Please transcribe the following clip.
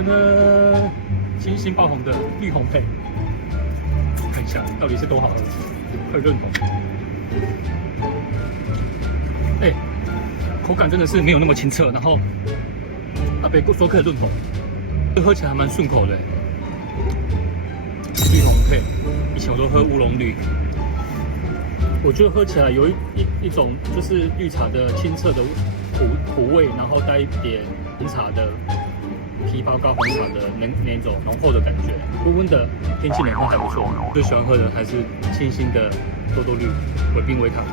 噔噔，清新爆红的绿红配，看一下到底是多好喝，会润红。哎，口感真的是没有那么清澈，然后被说可以润红，喝起来还蛮顺口的。绿红配，以前我都喝乌龙绿，我觉得喝起来有一种就是绿茶的清澈的苦味，然后带一点红茶的枇杷膏红茶的那种浓厚的感觉，温温的，天气冷喝还不错。最喜欢喝的还是清新的多多绿，维冰维卡。